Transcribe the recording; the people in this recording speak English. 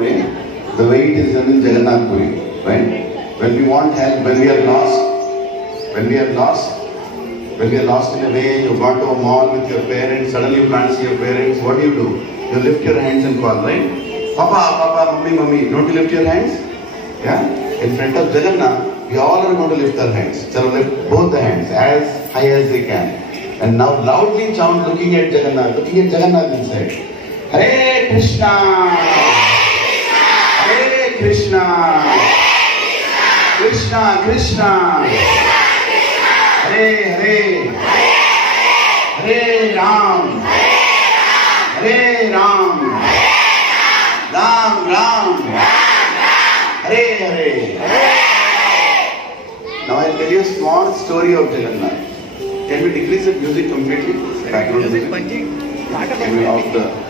way, the way it is done in Jagannath Puri, right? When we want help, when we are lost in a way, you've gone to a mall with your parents, suddenly you can't see your parents, what do? You lift your hands and call, right? Papa, Mummy, don't you lift your hands? Yeah? In front of Jagannath, we all are going to lift our hands. So lift both the hands as high as they can. And now loudly chant looking at Jagannath inside. Hare Krishna! Hare Krishna! Krishna Krishna! Hare Hare! Hare Ram! Hare Ram! Ram Ram! Hare Hare! Now I'll tell you a small story of Jagannath. Can we decrease the music completely? Background music? Can we off the